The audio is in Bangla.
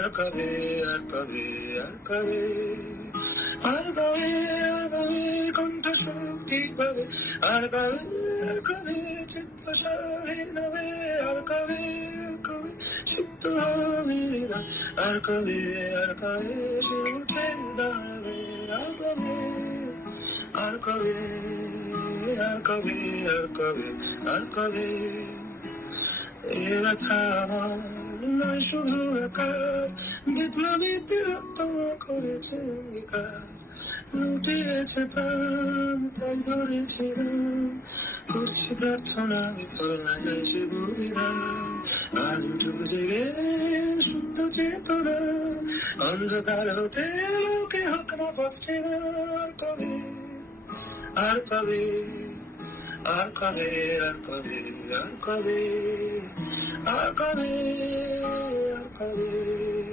আর কবে, আর কবে, আর কবে, আর কবে, আর কবে কণ্ঠ শক্তি পাবে, আর কবে, আর কবে চিত্ত স্বাধীন হবে, আর কবে, আর কবে সিদ্ধ হবে হৃদয়, আর কবে, আর কবে সে উঠে দাঁড়াবে, আর কবে, আর কবে, আর কবে, আর কবে, আর কবে এ ব্যথা আমার নয় শুধু একা, বিপ্লবীদের তোমা করেছে অঙ্গীকার, লুটিয়েছে প্রাণ তাই ধরেছিলাম, করছি প্রার্থনা বিফল না যায় সে বিধান, আর যুগ জেগে শুদ্ধ চেতনা, অন্ধকার হতে লোকে হোক না পথছে না, আর কবে, আর কবে, আর কবে, আর কবে, আর কবে, আর কবে, আর কবে।